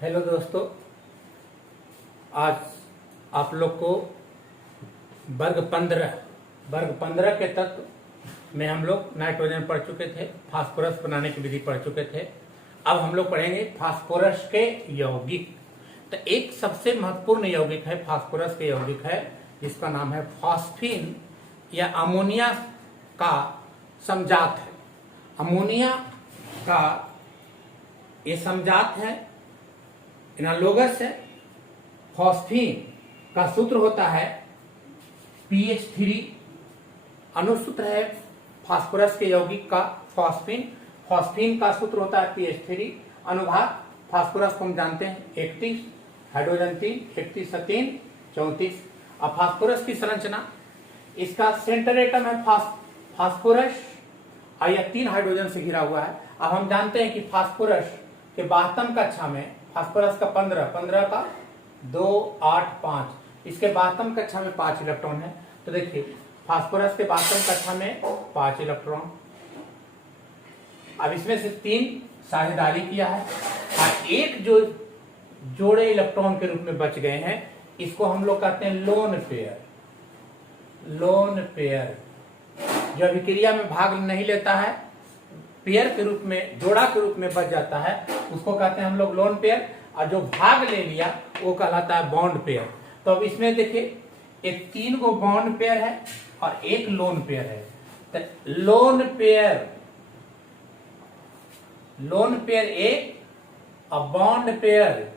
Hello दोस्तों, आज आप लोग को वर्ग 15 के तत्व में हम लोग नाइट्रोजन पढ़ चुके थे, फास्फोरस बनाने की विधि पढ़ चुके थे। अब हम लोग पढ़ेंगे फास्फोरस के यौगिक। तो एक सबसे महत्वपूर्ण यौगिक है, फास्फोरस के यौगिक है, जिसका नाम है फॉस्फीन या अमोनिया का समजात है। अमोनिया का ये समजात है, एनालोगस है। फॉस्फीन का सूत्र होता है PH3। अनुसूत्र है फास्फोरस के यौगिक का फॉस्फीन का सूत्र होता है PH3। अनुभाग फास्फोरस को हम जानते हैं 31, हाइड्रोजन 3, 31 से 3 34। अब फास्फोरस की संरचना, इसका सेंटर एटम है फास्फोरस और यह 3 हाइड्रोजन से घिरा हुआ है। अब हम जानते हैं कि फास्फोरस के बाह्यतम कक्षा में फास्फोरस का 15 का 2 8 5, इसके बाह्यतम कक्षा में 5 इलेक्ट्रॉन है। तो देखिए फास्फोरस के बाह्यतम कक्षा में 5 इलेक्ट्रॉन। अब इसमें से 3 साझेदारी किया है और एक जो जोड़े इलेक्ट्रॉन के रूप में बच गए हैं, इसको हम लोग कहते हैं लोन पेयर। जो अभिक्रिया में भाग नहीं लेता है, पेयर के रूप में, जोड़ा के रूप में बच जाता है, उसको कहते हैं हम लोग लोन पेयर। और जो भाग ले लिया वो कहलाता है बॉन्ड पेयर। तो अब इसमें देखिए एक 3 गो बॉन्ड पेयर है और एक लोन पेयर है। तो लोन पेयर 1 और बॉन्ड पेयर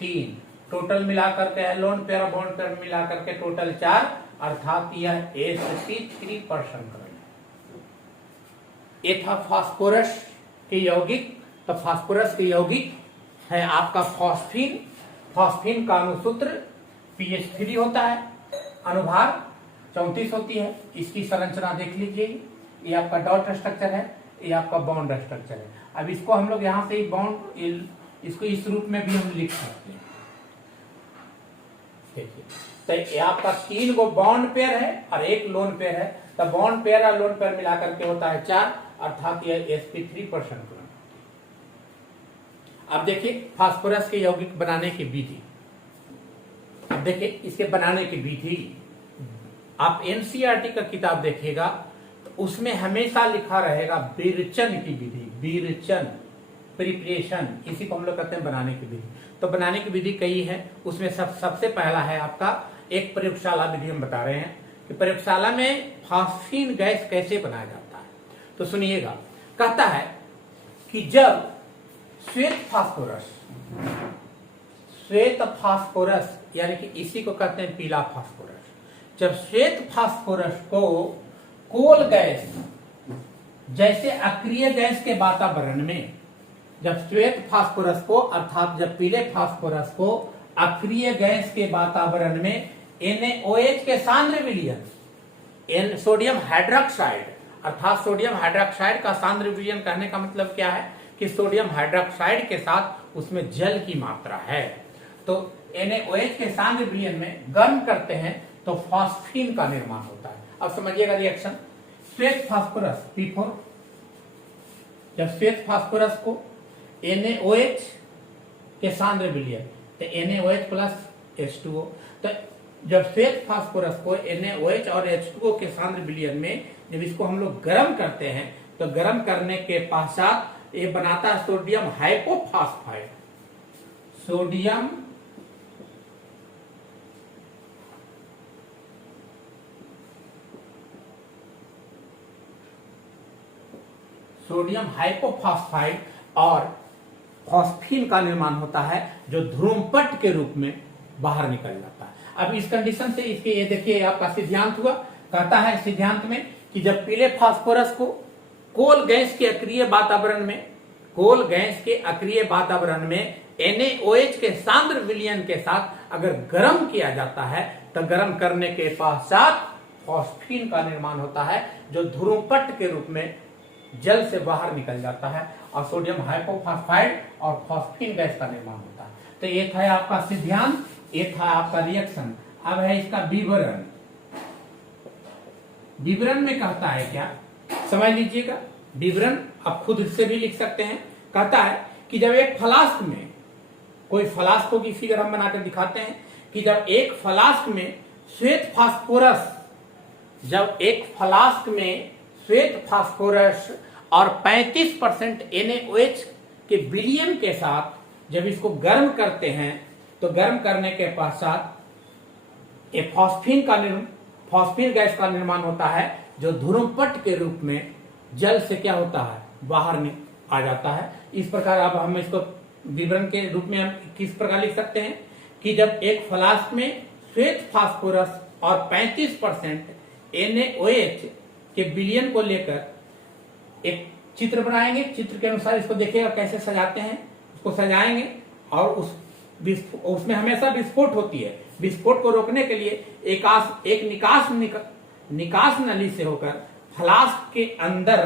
3, टोटल मिलाकर के लोन पेयर और बॉन्ड पेयर मिलाकर के टोटल 4, अर्थात यह sp3% ये था फास्फोरस के यौगिक। तो फास्फोरस के यौगिक है आपका फॉस्फीन का अनुसूत्र PH3 होता है, अनुभार 34 होती है। इसकी संरचना देख लीजिए, ये आपका डॉट स्ट्रक्चर है, ये आपका बॉन्ड स्ट्रक्चर है। अब इसको हम लोग यहां से ही बॉन्ड, इसको इस रूप में भी हम लिख सकते हैं। देखिए तो ये आपका 3 गो बॉन्ड पेयर है और एक लोन पेयर है। तो बॉन्ड पेयर और लोन पेयर मिलाकर के होता है 4, अर्थात यह sp3%। अब देखिए फास्फोरस के यौगिक बनाने की विधि। अब देखिए इसके बनाने की विधि, आप NCERT का किताब देखिएगा तो उसमें हमेशा लिखा रहेगा विरचन की विधि, प्रिपरेशन, इसी को हम लोग कहते हैं बनाने की विधि। तो बनाने की विधि कई है, उसमें सबसे पहला है आपका एक प्रयोगशाला विधि। हम बता रहे हैं कि प्रयोगशाला में फॉस्फीन गैस कैसे बनाया जाता है। तो सुनिएगा, कहता है कि जब श्वेत फास्फोरस यानी कि इसी को कहते हैं पीला फास्फोरस, जब श्वेत फास्फोरस को कोल गैस जैसे अक्रिय गैस के वातावरण में, जब श्वेत फास्फोरस को अर्थात जब पीले फास्फोरस को अक्रिय गैस के वातावरण में NaOH के सांद्र विलयन, सोडियम हाइड्रोक्साइड, अर्थात सोडियम हाइड्रोक्साइड का सांद्र विलयन कहने का मतलब क्या है कि सोडियम हाइड्रोक्साइड के साथ उसमें जल की मात्रा है। तो NaOH के सांद्र विलयन में गर्म करते हैं तो फॉस्फीन का निर्माण होता है। अब समझिएगा रिएक्शन, श्वेत फास्फोरस P4, जब श्वेत फास्फोरस को NaOH के सांद्र विलयन, तो NaOH प्लस H2O, तो जब श्वेत फास्फोरस को NaOH और H2O के सांद्र विलयन में जब इसको हम लोग गर्म करते हैं, तो गर्म करने के पश्चात ये बनाता है सोडियम हाइपोफॉस्फाइड, सोडियम हाइपोफॉस्फाइड और फॉस्फीन का निर्माण होता है, जो ध्रुवपट के रूप में बाहर निकल जाता है। अब इस कंडीशन से इसके ये देखिए आपका सिद्धांत हुआ, कहता है सिद्धांत में कि जब पीले फास्फोरस को कोल गैस के अक्रिय वातावरण में NaOH के सांद्र विलयन के साथ अगर गर्म किया जाता है, तो गर्म करने के पश्चात फॉस्फीन का निर्माण होता है, जो ध्रुवपट के रूप में जल से बाहर निकल जाता है और सोडियम हाइपोफॉस्फाइड और फॉस्फीन गैस का निर्माण होता है। तो ये था आपका सिद्धांत, ये था आपका रिएक्शन। अब है इसका विवरण। विवरण में कहता है क्या, समझ लीजिएगा। विवरण आप खुद से भी लिख सकते हैं। कहता है कि जब एक फ्लास्क में, कोई फ्लास्क की फिगर हम बनाकर दिखाते हैं कि जब एक फ्लास्क में श्वेत फास्फोरस, जब एक फ्लास्क में श्वेत फास्फोरस और 35% NaOH के विलयन के साथ जब इसको गर्म करते हैं तो गर्म करने के पश्चात एक फॉस्फीन गैस का निर्माण होता है, जो ध्रुवपट के रूप में जल से क्या होता है, बाहर आ जाता है। इस प्रकार अब हम इसको विवरण के रूप में हम किस प्रकार लिख सकते हैं कि जब एक फ्लास्क में श्वेत फास्फोरस और 35% NaOH के विलयन को लेकर एक चित्र बनाएंगे, चित्र के अनुसार इसको देखिएगा कैसे सजाते हैं, उसको सजाएंगे और उसमें हमेशा विस्फोट होती है। विस्फोट को रोकने के लिए एक निकास नली से होकर फ्लास्क के अंदर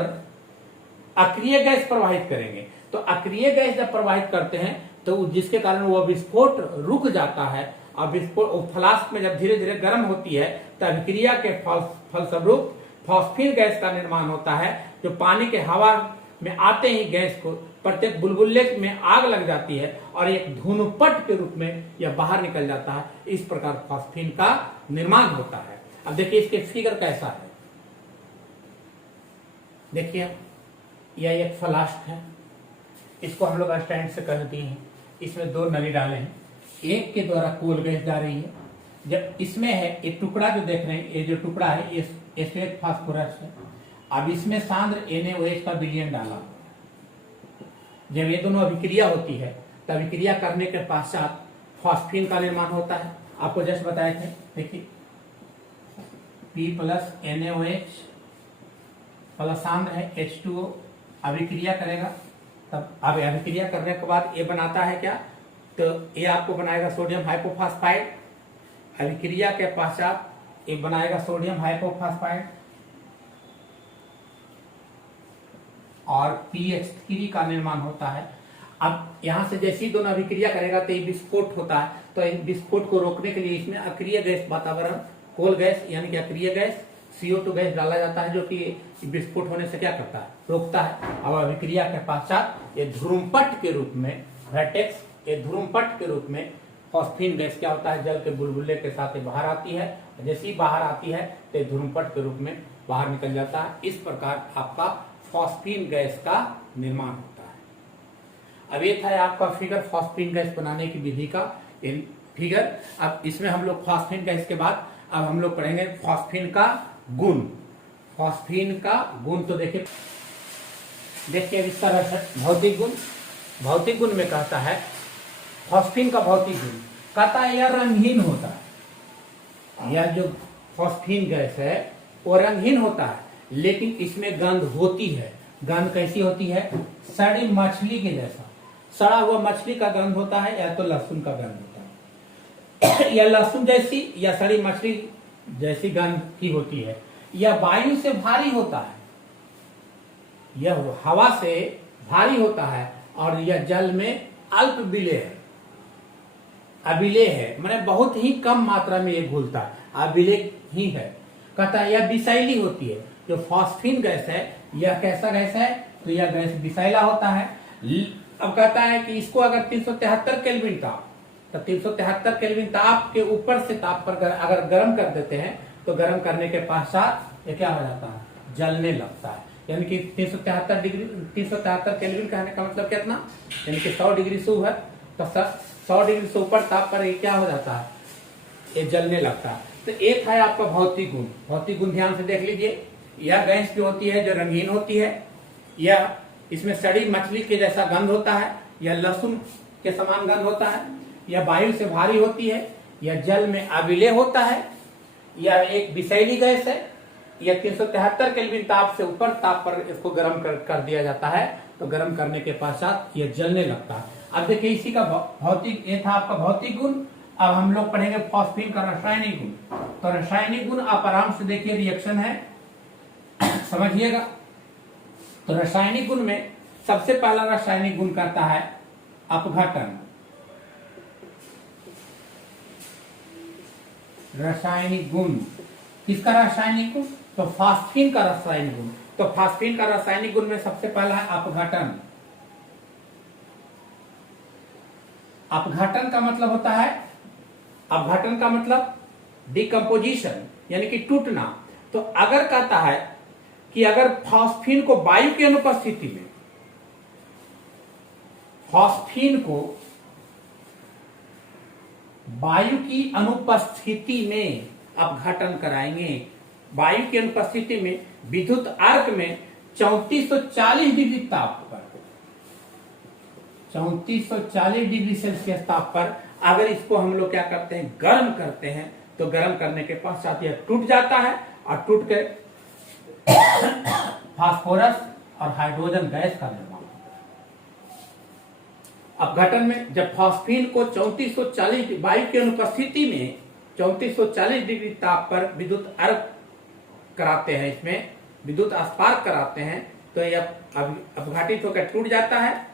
अक्रिय गैस प्रवाहित करेंगे। तो अक्रिय गैस जब प्रवाहित करते हैं तो जिसके कारण वह विस्फोट रुक जाता है और विस्फोट फ्लास्क में जब धीरे धीरे गर्म होती है तो अभिक्रिया के फलस्वरूप फॉस्फीन गैस का निर्माण होता है, जो पानी के हवा में आते ही गैस को प्रत्येक बुलबुले में आग लग जाती है और एक धूमपट के रूप में यह बाहर निकल जाता है। इस प्रकार फॉस्फीन का निर्माण होता है। अब देखिए इसके फिगर कैसा है, देखिए यह एक फ्लास्क है, इसको हम लोग स्टैंड से कर दिए हैं, इसमें 2 नली डाले हैं, एक के द्वारा कोल गैस जा रही है। जब इसमें है एक टुकड़ा जो देख रहे हैं, ये जो टुकड़ा है ये श्वेत फास्फोरस है। अब इसमें सांद्र NaOH का विलयन डाला। जब ये दोनों अभिक्रिया होती है तो अभिक्रिया करने के पश्चात फॉस्फीन का निर्माण होता है। आपको जस्ट बताए थे, देखिए P प्लस NaOH प्लस सांद्र है H2O, अभिक्रिया करेगा तब अब अभिक्रिया करने के बाद ये बनाता है क्या, तो ये आपको बनाएगा सोडियम हाइपोफॉस्फाइड। अभिक्रिया के पश्चात ये बनाएगा सोडियम हाइपोफॉस्फाइड और PH3 का निर्माण होता है। अब यहां से जैसे ही दोनों अभिक्रिया करेगा तो ये विस्फोट होता है। तो इस विस्फोट को रोकने के लिए इसमें अक्रिय गैस वातावरण, कोल गैस यानी कि अक्रिय गैस CO2 गैस डाला जाता है, जो कि विस्फोट होने से क्या करता है, रोकता है। अब अभिक्रिया के पश्चात ये ध्रुवपट के रूप में वर्टेक्स, ये ध्रुवपट के रूप में फॉस्फीन गैस क्या होता है, जल के बुलबुले के साथ बाहर आती है। जैसे ही बाहर आती है तो ध्रुवपट के रूप में बाहर निकल जाता है। इस प्रकार आपका फॉस्फीन गैस का निर्माण होता है। अब ये था आपका फिगर फॉस्फीन गैस बनाने की विधि का फिगर। अब इसमें हम लोग फॉस्फीन गैस के बाद अब हम लोग पढ़ेंगे फॉस्फीन का गुण। फॉस्फीन का गुण तो देखिए इस तरह से भौतिक गुण, भौतिक गुण में कहता है फॉस्फीन का भौतिक गुण, कहता है यह रंगहीन होता है। यह जो फॉस्फीन गैस है वो रंगहीन होता है, लेकिन इसमें गंध होती है। गंध कैसी होती है, सड़ी मछली के जैसा, सड़ा हुआ मछली का गंध होता है या तो लहसुन का गंध होता है। या लहसुन जैसी या सड़ी मछली जैसी गंध की होती है। यह वायु से भारी होता है, यह हवा से भारी होता है और यह जल में अल्प विलेय है, अविलेय है, माने बहुत ही कम मात्रा में ये घुलता है, अविलेय ही है। कहता है यह विषैली होती है। जो फॉस्फीन गैस है यह कैसा गैस है, तो यह गैस विषैला होता है। अब कहता है कि इसको अगर 373 केल्विन ताप, तो 373 केल्विन ताप के ऊपर से ताप पर अगर गर्म कर देते हैं तो गर्म करने के पश्चात ये क्या हो जाता है, जलने लगता है। यानी कि 373 केल्विन कहने का मतलब कितना, यानी कि 100 डिग्री से ऊपर, तो 100 डिग्री से ऊपर ताप पर ये क्या हो जाता है, ये जलने लगता है। तो एक है आपका भौतिक गुण। भौतिक गुण ध्यान से देख लीजिए, यह गैस जो होती है जो रंगीन होती है, यह इसमें सड़ी मछली के जैसा गंध होता है, यह लहसुन के समान गंध होता है, यह वायु से भारी होती है, यह जल में अविलेय होता है, यह एक विषैली गैस है, यह 373 केल्विन ताप से ऊपर ताप पर इसको गर्म कर दिया जाता है, तो गर्म करने के पश्चात यह जलने लगता है। अब देखिए इसी का भौतिक, ये था आपका भौतिक गुण। अब हम लोग पढ़ेंगे फॉस्फीन का रासायनिक गुण। तो रासायनिक गुण आप आराम से देखिए, रिएक्शन है, समझिएगा। तो रासायनिक गुण में सबसे पहला रासायनिक गुण कहता है अपघटन। रासायनिक गुण किसका रासायनिक गुण, तो फॉस्फीन का रासायनिक गुण। तो फॉस्फीन का रासायनिक गुण में सबसे पहला है अपघटन। अपघटन का मतलब होता है, अपघटन का मतलब डिकम्पोजिशन यानी कि टूटना। तो अगर कहता है कि अगर फॉस्फीन को वायु की अनुपस्थिति में, फॉस्फीन को वायु की अनुपस्थिति में अपघटन कराएंगे, वायु की अनुपस्थिति में विद्युत अर्क में 3440 डिग्री ताप पर, 3440 डिग्री सेल्सियस ताप पर अगर इसको हम लोग क्या करते हैं, गर्म करते हैं, तो गर्म करने के पश्चात यह टूट जाता है और टूट के फास्फोरस और हाइड्रोजन गैस का निर्माण होता है। अपघटन में जब फॉस्फीन को 3440 वायु की अनुपस्थिति में 3440 डिग्री ताप पर विद्युत अर्क कराते हैं, इसमें विद्युत स्पार्क कराते हैं, तो यह अपघटित होकर टूट जाता है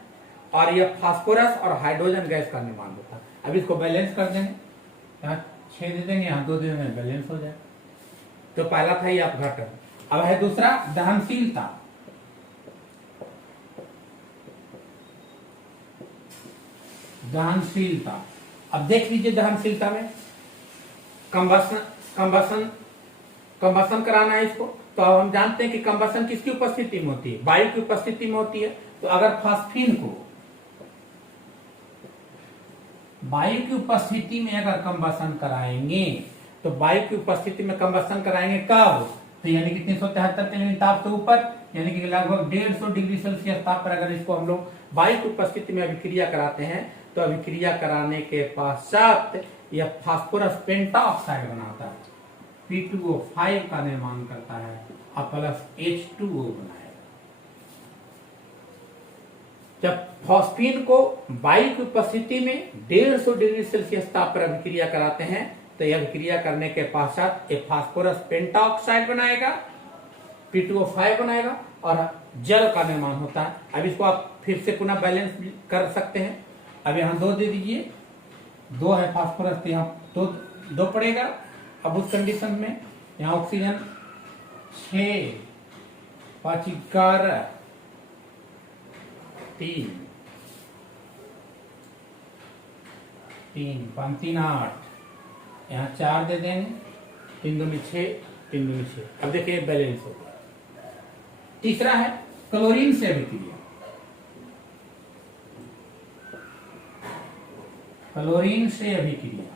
और यह फास्फोरस और हाइड्रोजन गैस का निर्माण होता है। अब इसको बैलेंस कर देंगे, यहाँ 6 दे देंगे, यहाँ 2 दे देंगे, बैलेंस हो जाए। तो पहला था ये अपघटन। अब है दूसरा दहनशीलता। दहनशीलता, अब देख लीजिए दहनशीलता में कंबसन कराना है इसको। तो अब हम जानते हैं कि कंबसन किसकी उपस्थिति में होती है, वायु की उपस्थिति में होती है। तो अगर फॉस्फीन को वायु की उपस्थिति में अगर कंबसन कराएंगे, तो वायु की उपस्थिति में कंबसन कराएंगे कब, तो यानी कि 373 केल्विन ताप से ऊपर, यानी कि लगभग 150 डिग्री सेल्सियस ताप पर अगर इसको हम लोग वायु की उपस्थिति में अभिक्रिया कराते हैं, तो अभिक्रिया कराने के पश्चात यह फास्फोरस पेंटाऑक्साइड बनाता है, P2O5 का निर्माण करता है और प्लस H2O बनाएगा। जब फॉस्फीन को वायु की उपस्थिति में 150 डिग्री सेल्सियस ताप पर अभिक्रिया कराते हैं, तो यह अभिक्रिया करने के पश्चात एक फास्फोरस पेंटाऑक्साइड बनाएगा, P2O5 बनाएगा और जल का निर्माण होता है। अब इसको आप फिर से पुनः बैलेंस कर सकते हैं। अब यहाँ 2 दे दीजिए, 2 है फास्फोरस, तो यहाँ 2 पड़ेगा। अब उस कंडीशन में यहाँ ऑक्सीजन 6 5 11 3 5 3 8, यहाँ 4 दे देंगे, 3 दूनी 6 3 दूनी 6। अब देखिए बैलेंस हो गया। तीसरा है क्लोरीन से अभिक्रिया। क्लोरीन से अभिक्रिया,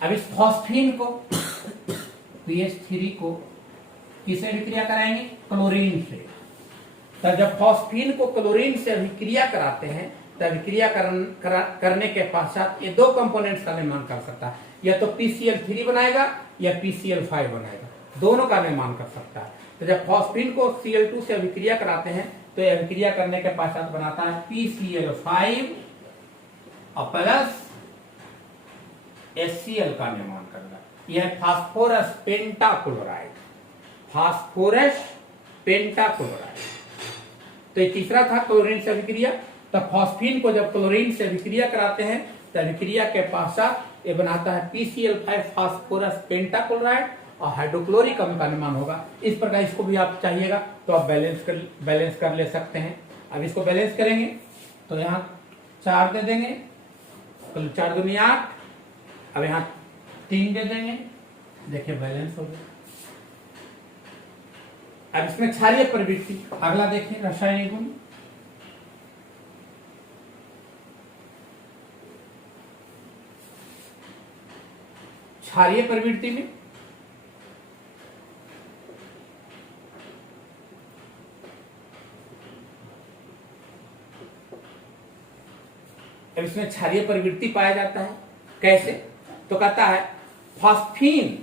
अब इस फॉस्फीन को PH3 को किसे अभिक्रिया कराएंगे, क्लोरीन से। तो जब फॉस्फीन को क्लोरीन से अभिक्रिया कराते हैं, तो अभिक्रिया करने के पश्चात ये 2 कंपोनेंट्स का निर्माण कर सकता है, या तो PCl3 बनाएगा या PCl5 बनाएगा, दोनों का निर्माण कर सकता है। तो जब फॉस्फीन को Cl2 से अभिक्रिया कराते हैं, तो यह अभिक्रिया करने के पश्चात बनाता है PCl5 और प्लस HCl का निर्माण करना। यह फास्फोरस पेंटाक्लोराइड, फास्फोरस पेंटाक्लोराइड। तो ये तीसरा था क्लोरीन से अभिक्रिया। तो फॉस्फीन को जब क्लोरीन से अभिक्रिया कराते हैं, तो अभिक्रिया के पश्चात ये बनाता है PCl5 फास्फोरस पेंटाक्लोराइड और हाइड्रोक्लोरिक अम्ल का निर्माण होगा। इस प्रकार इसको भी आप चाहिएगा तो आप बैलेंस कर ले सकते हैं। अब इसको बैलेंस करेंगे तो यहाँ 4 दे देंगे, तो 4 दूनी 8। अब यहाँ 3 दे देंगे, देखिए बैलेंस हो गया। अब इसमें क्षारीय प्रवृत्ति, अगला देखिए रासायनिक गुण। क्षारीय प्रवृत्ति में अब इसमें क्षारीय प्रवृत्ति पाया जाता है। कैसे? तो कहता है फॉस्फीन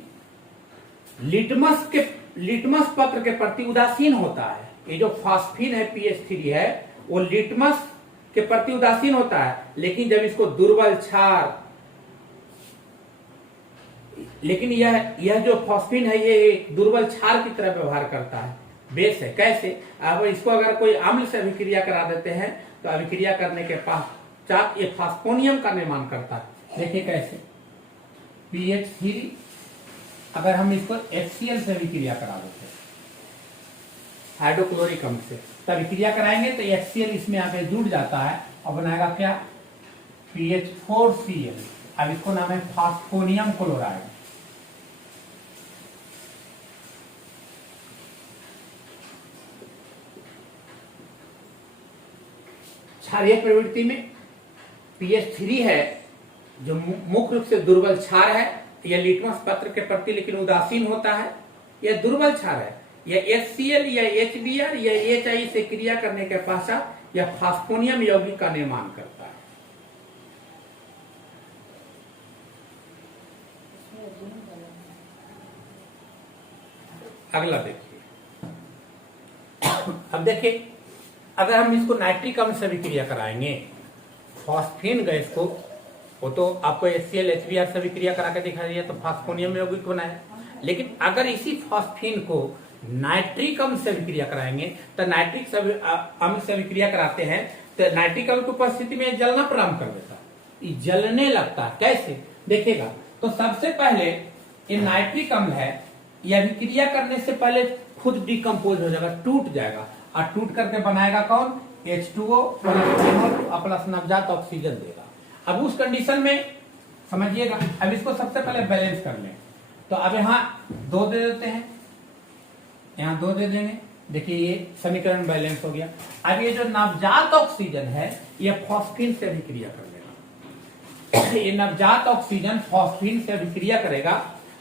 लिटमस पत्र के प्रति उदासीन होता है। ये जो फॉस्फीन है PH3 है, वो लिटमस के प्रति उदासीन होता है, लेकिन जब इसको दुर्बल क्षार, लेकिन यह जो फॉस्फीन है ये दुर्बल क्षार की तरह व्यवहार करता है, बेस है। कैसे? अब इसको अगर कोई अम्ल से अभिक्रिया करा देते हैं, तो अभिक्रिया करने के पश्चात ये फास्फोनियम का निर्माण करता है। देखिए कैसे, PH3 अगर हम इसको HCl से अभिक्रिया करा देते हैं, हाइड्रोक्लोरिक अम्ल से। तब क्रिया कराएंगे तो HCl इसमें आके जुड़ जाता है और बनाएगा क्या, PH4Cl। अब इसको नाम है फास्फोनियम क्लोराइड। क्षारीय प्रवृत्ति में PH3 है जो मुख्य रूप से दुर्बल क्षार है। यह लिटमस पत्र के प्रति लेकिन उदासीन होता है, यह दुर्बल क्षार है। यह HCl या HBr या HI से क्रिया करने के पश्चात यह फास्फोनियम यौगिक का निर्माण करता है। अगला देखिए, अब देखिए अगर हम इसको नाइट्रिक अम्ल से भी क्रिया कराएंगे, फॉस्फीन गैस को, वो तो आपको HCl HBr से भी क्रिया करा के दिखा दिया तो फास्फोनियम यौगिक बना है। लेकिन अगर इसी फॉस्फीन को नाइट्रिक अम्ल से भी क्रिया कराएंगे तो नाइट्रिक अम्ल से भी क्रिया कराते हैं तो नाइट्रिक अम्ल की उपस्थिति में जलना प्रारंभ कर देता है, ये जलने लगता है। कैसे देखिएगा, तो सबसे पहले ये नाइट्रिक अम्ल है, यह क्रिया करने से पहले खुद डिकम्पोज हो जाएगा, टूट जाएगा और टूट करके बनाएगा कौन, H2O प्लस नवजात ऑक्सीजन देगा। अब उस कंडीशन में समझिएगा, अब इसको सबसे पहले बैलेंस कर लें। तो अब यहाँ 2 दे देते हैं, यहाँ 2 दे देंगे। देखिए ये समीकरण बैलेंस हो गया। अब ये जो नवजात ऑक्सीजन है ये फॉस्फीन से अभिक्रिया कर लेगा। ये नवजात ऑक्सीजन फॉस्फीन से अभिक्रिया करेगा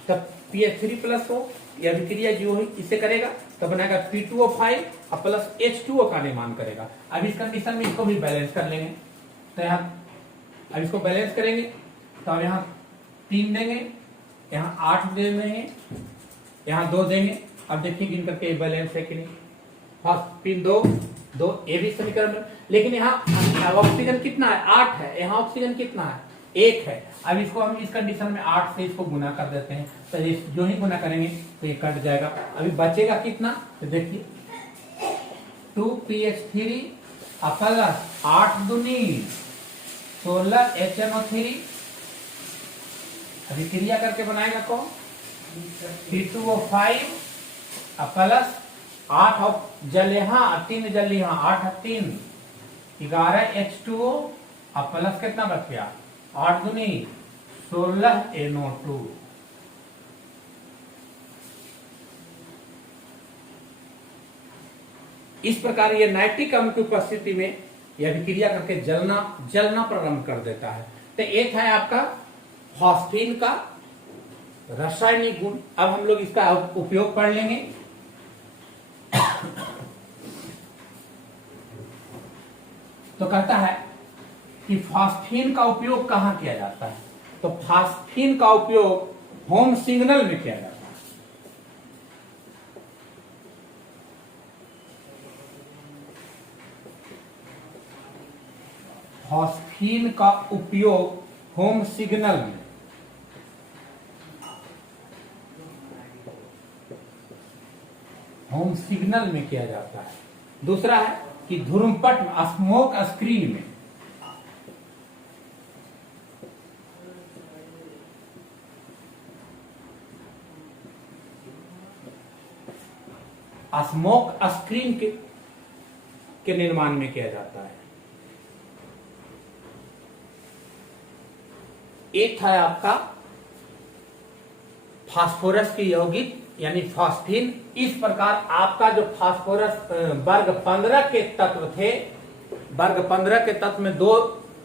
तब PH3 प्लस हो, यह अभिक्रिया जो है इसे करेगा तो बनाएगा P2O5 और प्लस H2O का निर्माण करेगा। अब इस कंडीशन में इसको भी बैलेंस कर लेंगे। तो यहाँ अब इसको बैलेंस करेंगे तो अब यहाँ 3 देंगे, यहाँ 8 दे देंगे, यहाँ 2 देंगे। अब देखिए गिन करके बैलेंस है कि नहीं, फॉस्फीन 2 ये भी समीकरण में। लेकिन यहाँ ऑक्सीजन कितना है, 8 है, यहाँ ऑक्सीजन कितना है, 1 है। अब इसको हम इस कंडीशन में 8 से इसको गुना कर देते हैं तो जो ही गुना करेंगे तो ये कट जाएगा। अभी बचेगा कितना, तो देखिए 2PH3 प्लस 8 दूनी 16 HNO3 अभी क्रिया करके बनाएगा कौन, P2O5 प्लस 8 जल यहाँ 3 जल यहाँ 8 3 11 H2O प्लस कितना बच गया, 8 दूनी 16 NO2। इस प्रकार यह नाइट्रिक अम्ल की उपस्थिति में यह अभिक्रिया करके जलना प्रारंभ कर देता है। तो एक है आपका फॉस्फीन का रासायनिक गुण। अब हम लोग इसका उपयोग पढ़ लेंगे। तो कहता है कि फॉस्फीन का उपयोग कहां किया जाता है, तो फॉस्फीन का उपयोग होम सिग्नल में किया जाता है। फॉस्फीन का उपयोग होम सिग्नल में, होम सिग्नल में किया जाता है। दूसरा है कि धूम्रपट में, स्मोक स्क्रीन में। स्मोक स्क्रीन के निर्माण में किया जाता है। एक है आपका फास्फोरस की यौगिक यानी फॉस्फीन। इस प्रकार आपका जो फास्फोरस वर्ग 15 के तत्व थे, वर्ग 15 के तत्व में 2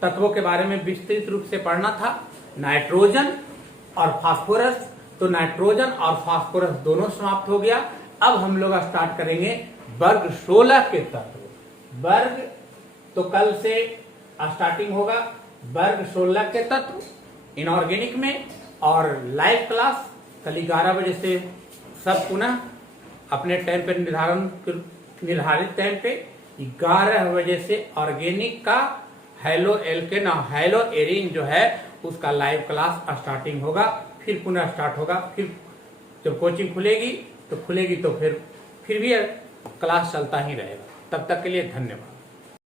तत्वों के बारे में विस्तृत रूप से पढ़ना था, नाइट्रोजन और फास्फोरस। तो नाइट्रोजन और फास्फोरस दोनों समाप्त हो गया। अब हम लोग स्टार्ट करेंगे वर्ग 16 के तत्व। वर्ग तो कल से स्टार्टिंग होगा वर्ग 16 के तत्व इनऑर्गेनिक में, और लाइव क्लास कल 11 बजे से सब पुनः अपने टाइम पे निर्धारित टाइम पे 11 बजे से ऑर्गेनिक का हेलो एल्केन और हेलो एरिन जो है उसका लाइव क्लास स्टार्टिंग होगा। फिर पुनः स्टार्ट होगा। फिर जब कोचिंग खुलेगी तो फिर भी क्लास चलता ही रहेगा। तब तक के लिए धन्यवाद।